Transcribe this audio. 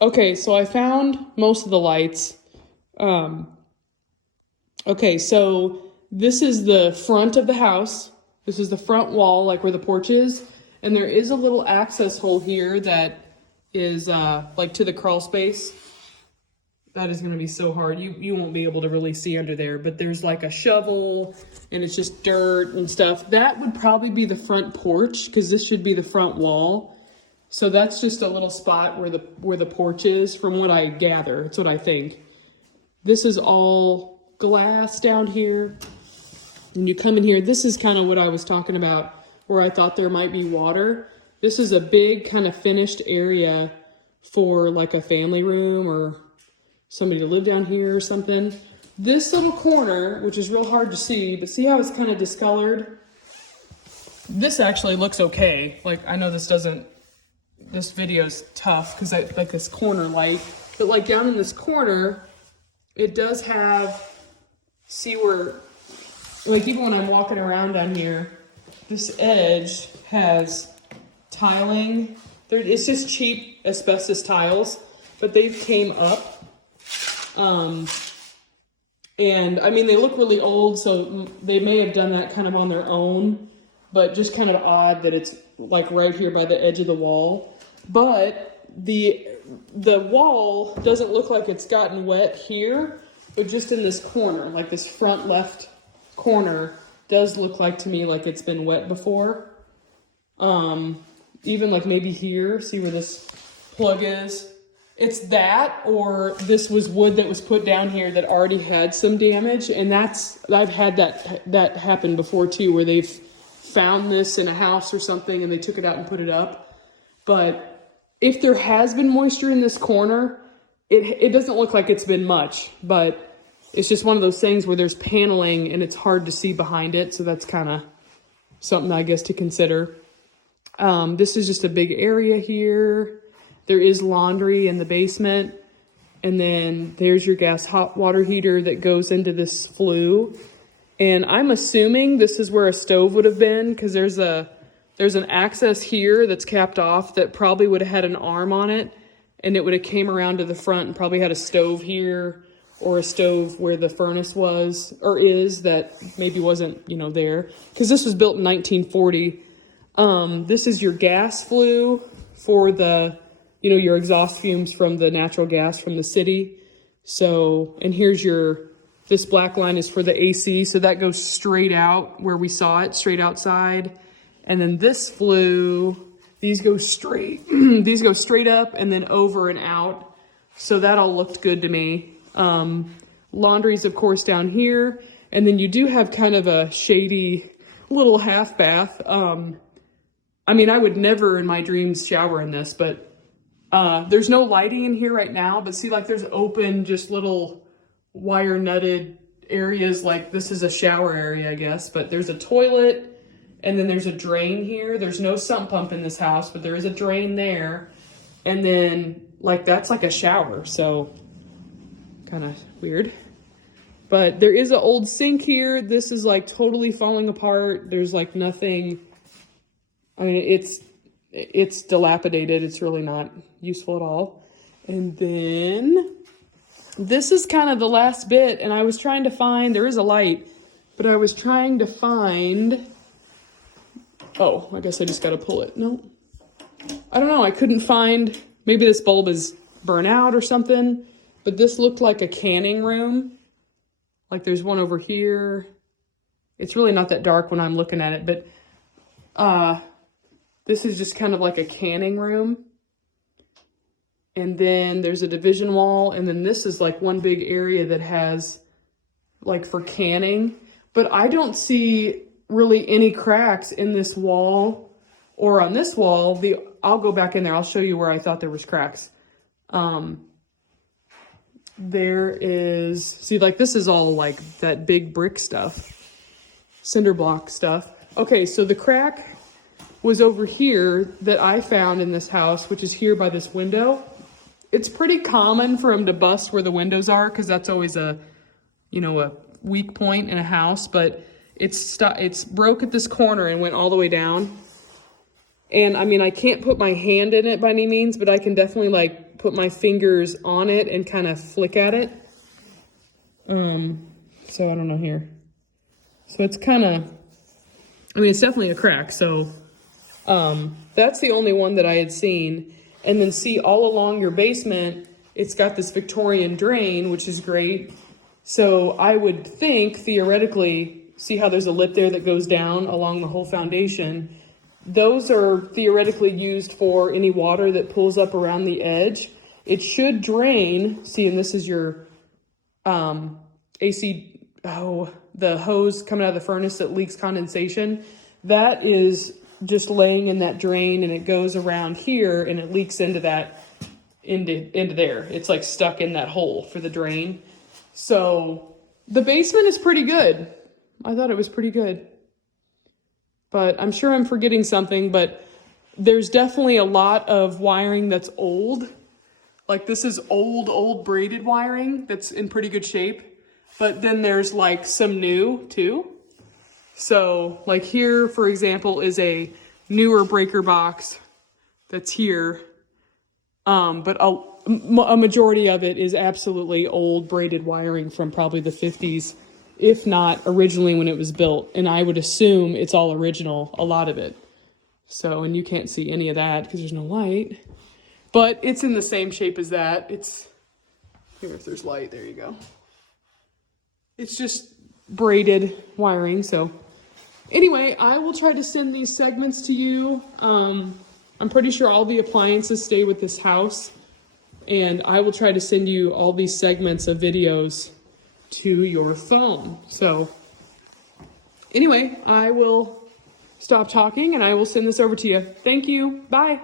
Okay, so I found most of the lights. Okay, so this is the front of the house. This is the front wall, like where the porch is. And there is a little access hole here that is like to the crawl space. That is going to be so hard. You won't be able to really see under there, but there's like a shovel and it's just dirt and stuff. That would probably be the front porch because this should be the front wall. So that's just a little spot where the porch is from what I gather. That's what I think. This is all glass down here. And you come in here, this is kind of what I was talking about where I thought there might be water. This is a big kind of finished area for like a family room or somebody to live down here or something. This little corner, which is real hard to see, but see how it's kind of discolored? This actually looks okay. Like I know this video's tough because I like this corner light, but like down in this corner, it does have, see where, like even when I'm walking around down here, this edge has tiling. It's just cheap asbestos tiles, but they came up. And I mean, they look really old, so they may have done that kind of on their own, but just kind of odd that it's like right here by the edge of the wall. But the wall doesn't look like it's gotten wet here, but just in this corner, like this front left corner does look like to me like it's been wet before. Even like maybe here, see where this plug is? It's that, or this was wood that was put down here that already had some damage, and I've had that happen before too, where they've found this in a house or something and they took it out and put it up. But if there has been moisture in this corner, it doesn't look like it's been much, but it's just one of those things where there's paneling and it's hard to see behind it, so that's kind of something I guess to consider. This is just a big area here. There is laundry in the basement. And then there's your gas hot water heater that goes into this flue. And I'm assuming this is where a stove would have been because there's an access here that's capped off that probably would have had an arm on it. And it would have came around to the front and probably had a stove here or a stove where the furnace was or is that maybe wasn't, there. Because this was built in 1940. This is your gas flue for the your exhaust fumes from the natural gas from the city. So, and here's this black line is for the AC. So that goes straight out where we saw it, straight outside. And then this flue, these go straight up and then over and out. So that all looked good to me. Laundry's of course down here. And then you do have kind of a shady little half bath. I mean, I would never in my dreams shower in this, but there's no lighting in here right now, but see, like there's open, just little wire nutted areas. Like this is a shower area, I guess, but there's a toilet and then there's a drain here. There's no sump pump in this house, but there is a drain there. And then like, that's like a shower. So kind of weird, but there is an old sink here. This is like totally falling apart. There's like nothing. I mean, it's dilapidated. It's really not useful at all. And then this is kind of the last bit. And I was trying to find, there is a light, but I was trying to find, oh, I guess I just got to pull it. No, I don't know. I couldn't find, maybe this bulb is burnt out or something, but this looked like a canning room. Like there's one over here. It's really not that dark when I'm looking at it, but, this is just kind of like a canning room. And then there's a division wall. And then this is like one big area that has like for canning. But I don't see really any cracks in this wall or on this wall. I'll go back in there. I'll show you where I thought there was cracks. There is, see, like this is all like that big brick stuff, cinder block stuff. Okay, so the crack was over here that I found in this house, which is here by this window. It's pretty common for them to bust where the windows are because that's always a weak point in a house, but it's broke at this corner and went all the way down. And I mean, I can't put my hand in it by any means, but I can definitely like put my fingers on it and kind of flick at it. So I don't know here. So it's kind of, I mean, it's definitely a crack. So that's the only one that I had seen. And then see all along your basement, it's got this Victorian drain, which is great. So I would think theoretically, see how there's a lip there that goes down along the whole foundation. Those are theoretically used for any water that pulls up around the edge. It should drain. See, and this is your AC, the hose coming out of the furnace that leaks condensation. That is just laying in that drain, and it goes around here and it leaks into that, into there. It's like stuck in that hole for the drain. So the basement is pretty good. I thought it was pretty good. But I'm sure I'm forgetting something, but there's definitely a lot of wiring that's old. Like this is old braided wiring that's in pretty good shape. But then there's like some new too. So like here, for example, is a newer breaker box that's here. But a majority of it is absolutely old braided wiring from probably the 50s, if not originally when it was built. And I would assume it's all original, a lot of it. So, and you can't see any of that because there's no light. But it's in the same shape as that. It's, here if there's light, there you go. It's just braided wiring, so. Anyway, I will try to send these segments to you. I'm pretty sure all the appliances stay with this house. And I will try to send you all these segments of videos to your phone. So anyway, I will stop talking and I will send this over to you. Thank you. Bye.